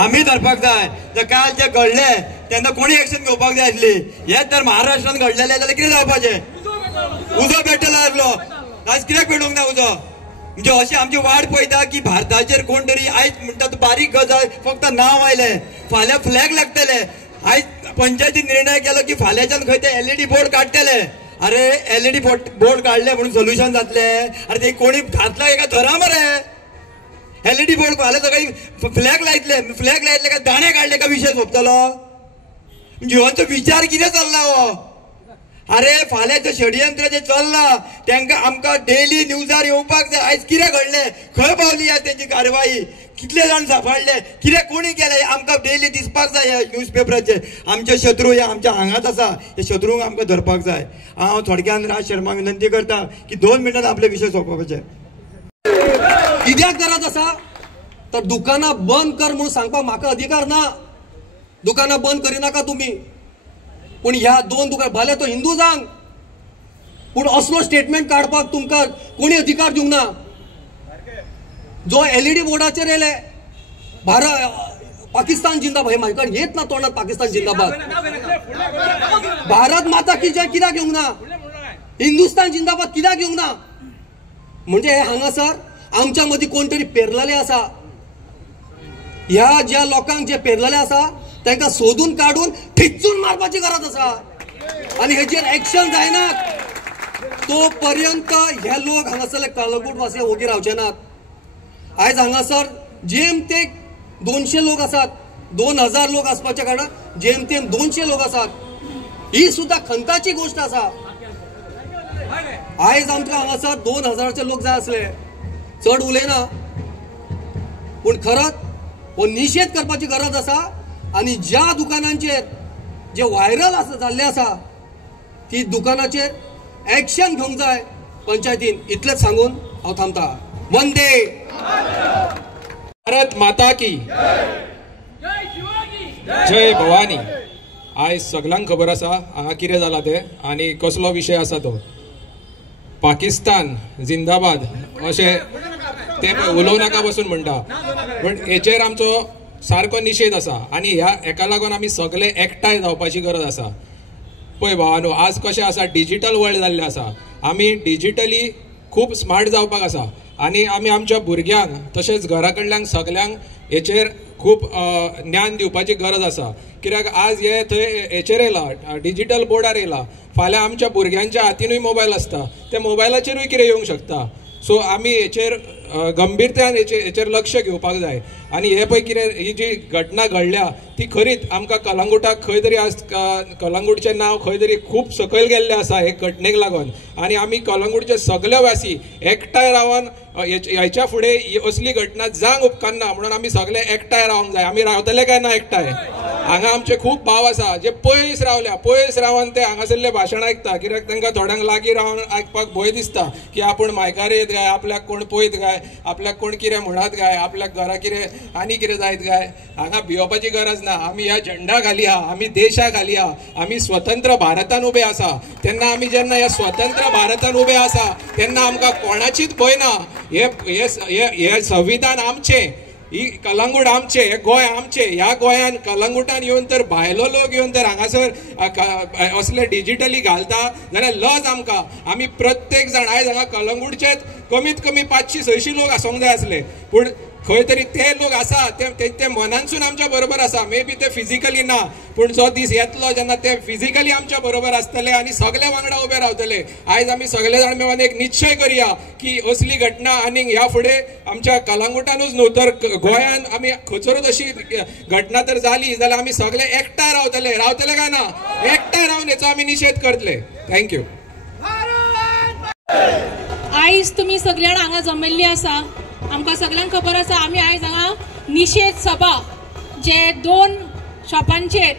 आम्ही धरपाक जाय. जर काल जे घडले तेन्ना कोणी एक्शन घेवपाक जाय आसली. हेच जर महाराष्ट्रात घडलेले जाल्यार कितें जावपाचें? उजो पेटलो आसलो, आज कित्याक पेटोवंक ना उजो? म्हणजे अशी आमची वाट पळयता की भारताचेर कोण तरी आयज म्हणटा तो बारीक गजाल फक्त नांव आयले, फाल्यां फ्लॅग लागतले. आयज पंचायतीन निर्णय केलो की फाल्यांच्यान खंय ते LED बोर्ड काडटले. अरे LED बोर्ड काढले म्हणून सोल्युशन जातले? अरे ते कोणी घातला एका धरा मरे. LED बोर्ड फाल्यां सकाळी फ्लॅग लायतले काय दाणे काढले का विषय सोंपतलो? म्हणजे ह्यांचो विचार कितें चल्ला हो? अरे फाल्यांचे षडयंत्र जे चल्ला तांकां आमकां डेली न्यूजार येवपाक जाय. आयज कितें घडलें, खंय पावली तेंची कारवाई, कितले जाण सांबाळले, कितें कोणी केलें आमकां डेली दिसपाक जाय. न्यूज पेपराचेर आमचे शत्रू हे आमच्या हांगाच आसा, हे शत्रूंक आमकां धरपाक जाय. हांव थोडक्यान राज शर्माक विनंती करता की 2 मिनटान आपले विशय सोंपोवपाचे. कित्याक गरज आसा तर दुकानां बंद कर म्हणून सांगपाक म्हाका अधिकार ना. दुकानां बंद करिनाका तुमी, पूण ह्या 2 दुकान भले तो हिंदू जांग, पूण असलो स्टेटमेंट काढपाक तुमकां कोणी अधिकार दिवंक ना. जो LED बोर्डाचेर येयले पाकिस्तान जिंदाबाद, हे म्हाका येत ना तोंडात पाकिस्तान जिंदाबाद. भारत माता की जय कित्याक येवंक ना? हिंदुस्तान जिंदाबाद कित्याक येवंक ना? म्हणजे हे हांगासर आमच्या मदीं कोण तरी पेरलेले आसा. ह्या ज्या लोकांक जे पेरलेले आसा तांकां सोदून काढून ठिच्चून मारपाची गरज आसा आणि हेचेर एक्शन जायना तो पर्यंत हे लोक हांगासरले कलंगूट वासी ओगी रावचे नात. आयज हांगासर जेमतेम 200 लोक आसात, 2000 लोक आसपाच्या कारणान जेमतेम 200 लोक आसात. ही सुद्धा खंताची गोष्ट आसा. आयज आमकां हांगासर 2000चे लोक जाय आसले, चड उलयना, पूण खरंच हो निशेध करपाची गरज आसा. आणि ज्या दुकानांचेर जे व्हायरल जाल्ले आसा ती दुकानाचेर एक्शन घेवंक जाय पंचायतीन. इतलेच सांगून हांव थांबता. वंदे भारत माता की जय भवानी. आयज सगळ्यांक खबर आसा हांगा कितें जालां तें आनी कसलो विशय आसा तो. पाकिस्तान जिंदाबाद अशें ते उलोव नाका बसून म्हणटा, पण हेचेर आमचो सारको निशेध आसा आनी हेका लागून आमी सगळे एकठांय जावपाची गरज आसा. पळय भावानो, आज कशें आसा, डिजिटल वर्ल्ड जाल्लें आसा. आमी डिजिटली खूब स्मार्ट जावपाक आसा आनी आमी आमच्या भुरग्यांक तशेंच घरा कडल्यांक सगल्यांक हेचेर खूब ज्ञान दिवपाची गरज आसा. कित्याक आज हे थंय हेचेर येयला, डिजिटल बोर्डार येयला. फाल्यां आमच्या भुरग्यांच्या हातीनूय मोबायल आसता, ते मोबायलाचेरूय कितें येवंक शकता. सो आमी हेचेर गंभीरतायेन हेचेर लक्ष घेवपाक जाय. आनी हे पळय कितें ही जी घटना घडल्या ती खरीच आमकां कलंगूटाक खंय तरी आज कलंगूटचें नांव खंय तरी खूब सकयल गेल्लें आसा हे घटनेक लागून. आनी आमी कलंगूटचे सगळे वासी एकठांय रावन हेच्या फुडें असली घटना जावंक उपकारना म्हणून आमी सगळे एकठांय रावंक जाय. आमी रावतले काय ना एकठांय? हांगा आमचे खूब भाव आसा जे पयस रावल्या, पयस रावन ते हांगासरले भाशण आयकता. कित्याक तांकां थोड्यांक लागीं रावन आयकपाक भंय दिसता की आपूण मायकार येत काय, आपल्याक कोण पळयत काय, आपल्याक कोण कितें म्हणत काय, आपल्याक घरा कितें आनी कितें जायत काय. हांगा भिवपाची गरज ना. आमी ह्या झेंडा घाली आहा, आमी देशा घाली आहा, आमी स्वतंत्र भारतान उबे आसा. तेन्ना आमी जेन्ना ह्या स्वतंत्र भारतान उबे आसा तेन्ना आमकां कोणाचीच भंय ना. हे संविधान आमचें, ही कलंगूट आमचे, हे गोंय आमचे. ह्या गोंयान कलंगूटान येवन तर भायलो लोक येवन तर हांगासर असले डिजिटली घालता जाल्यार लज आमकां. आमी प्रत्येक जाण आयज हांगा कलंगूटचेच कमीत कमी 500-600 लोक आसोंक जाय आसले, पूण खंय तरी ते लोक आसा ते मनानसून आमच्या बरोबर आसा. मे बी ते फिजिकली ना, पूण जो दीस येतलो जेन्ना ते फिजिकली आमच्या बरोबर आसतले आनी सगळे वांगडा उबे रावतले. आयज आमी सगळे जाण मेळून एक निश्चय करया की असली घटना आनी ह्या फुडें आमच्या कलंगूटानूच न्हू तर गोंयान आमी खंयसरूच अशी घटना तर जाली जाल्यार आमी सगळे एकठांय रावतले. रावतले काय ना? एकठांय रावन हेचो आमी निशेध करतले. थँक्यू. आयज तुमी सगळे जाण हांगा जमिल्ली आसा. आमकां सगळ्यांक खबर आसा आमी आयज हांगा निशेध सभा जे 2 शॉपांचेर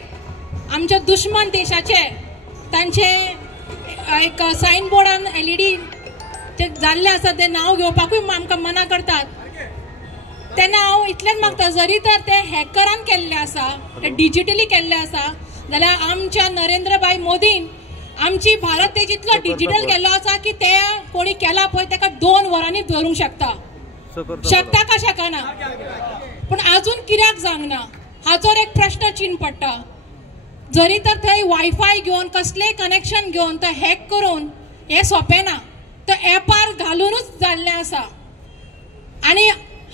आमच्या दुश्मन देशाचे तांचे एक सायन बोर्डान LED ते जाल्ले आसा ते नांव घेवपाकूय आमकां मना करतात. तेन्ना हांव इतलेंच मागता, जरी तर ते हॅकरान केल्ले आसा, ते डिजिटली केल्ले आसा, जाल्यार आमच्या नरेंद्रभाई मोदीन आमची भारत देश इतलो डिजिटल केल्लो आसा की ते कोणी केला पळय ताका 2 वरांनी धरूंक शकता का शकना. पण अजून कित्याक जावंक ना हाचोर एक प्रश्न चिन्ह पडटा. जरी तर थंय वायफाय घेवन कसलेंय कनेक्शन घेवन तो हॅक करून हें सोंपें ना, तो एपार घालूनच जाल्लें आसा. आनी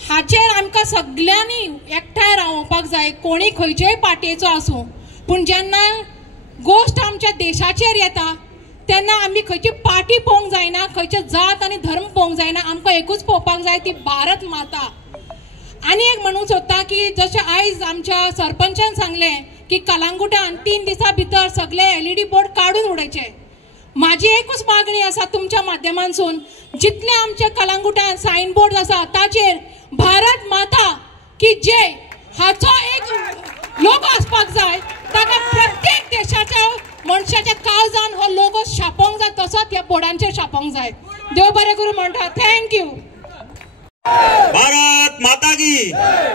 हाचेर आमकां सगळ्यांनी एकठांय रावपाक जाय, कोणी खंयच्याय पार्टेचो आसूं. पूण जेन्ना गोश्ट आमच्या देशाचेर येता तेन्ना आमी खंयची पार्टी पळोवंक जायना, खंयचे जात आनी धर्म पळोवंक जायना. आमकां एकूच पळोवपाक जाय, ती भारत माता. आनी एक म्हणूंक सोदता की जशें आयज आमच्या सरपंचान सांगलें की कलांगुटान 3 दिसां भितर सगळे LED बोर्ड काडून उडोवचे. माझी एकूच मागणी आसा तुमच्या माध्यमांतसून, जितले आमच्या कलांगुटान सायन बोर्ड आसा ताचेर भारत माता की जय हाचो एक लोगो आसपाक जाय. ताका प्रत्येक देशाच्या मनशाच्या काळजान हो लोगो छापोवंक जाय, तसोच ह्या बोर्डांचेर छापोवंक जाय. देव बरें करूं म्हणटा. थँक्यू. भारत माता की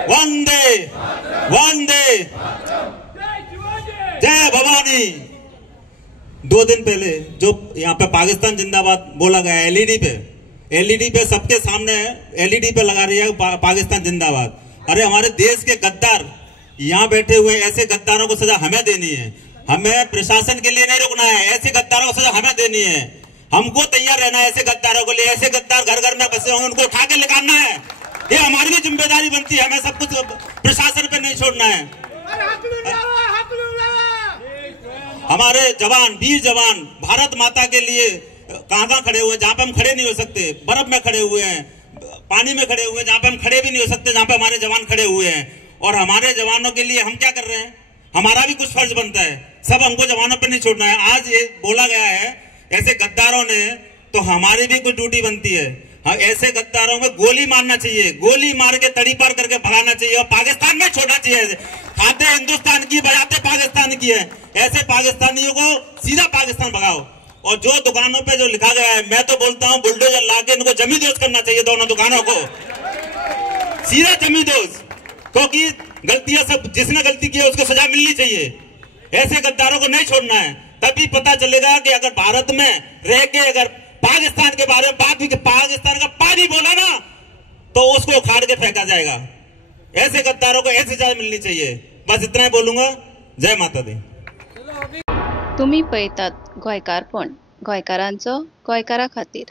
वंदे वंदे जय भवानी. 2 दिन पहले जो यहाँ पे पाकिस्तान जिंदाबाद बोला गया एलईडी पे सबके सामने एलईडी पे लगा रही है पाकिस्तान जिंदाबाद. अरे हमारे देश के गद्दार यहाँ बैठे हुए, ऐसे गद्दारों को सजा हमें देनी है. हमें प्रशासन के लिए नहीं रुकना है, ऐसे गद्दारों को सजा हमें देनी है. हमको तैयार रहना है ऐसे गद्दारों के लिए. ऐसे गद्दार घर घर में बसे होंगे, उनको उठा के निकालना है. ये हमारी भी जिम्मेदारी बनती है, हमें सब कुछ प्रशासन पे नहीं छोड़ना है. हमारे जवान, वीर जवान भारत माता के लिए कहाँ खड़े हुए हैं, जहाँ पे हम खड़े नहीं हो सकते. बर्फ में खड़े हुए हैं, पानी में खड़े हुए हैं, जहाँ पे हम खड़े भी नहीं हो सकते, जहाँ पे हमारे जवान खड़े हुए हैं. और हमारे जवानों के लिए हम क्या कर रहे हैं, हमारा भी कुछ फर्ज बनता है. सब हमको जवानों पर नहीं छोड़ना है. आज ये बोला गया है ऐसे गद्दारों ने, तो हमारी भी कुछ ड्यूटी बनती है. ऐसे गद्दारों में गोली मारना चाहिए, गोली मार के तड़ी पार करके भगाना चाहिए और पाकिस्तान में छोड़ना चाहिए. खाते हिंदुस्तान की, बजाते पाकिस्तान की है. ऐसे पाकिस्तानियों को सीधा पाकिस्तान भगाओ. और जो दुकानों पे जो लिखा गया है, मैं तो बोलता हूँ बुलडोजर लाके इनको जमींदोज करना चाहिए, दोनों दुकानों को सीधा जमींदोज. क्योंकि गलतियां सब, जिसने गलती की है उसको सजा मिलनी चाहिए. ऐसे गद्दारों को नहीं छोड़ना है. तभी पता चलेगा कि अगर भारत में रह के अगर पाकिस्तान के बारे में बात भी, पाकिस्तान का पानी बोला ना, तो उसको उखाड़ के फेंका जाएगा. ऐसे गद्दारों को ऐसी सजा मिलनी चाहिए. बस इतना ही बोलूंगा. जय माता दी. तुम्ही पळयतात गोंयकारपण, गोंयकारांचो गोंयकारा खातीर.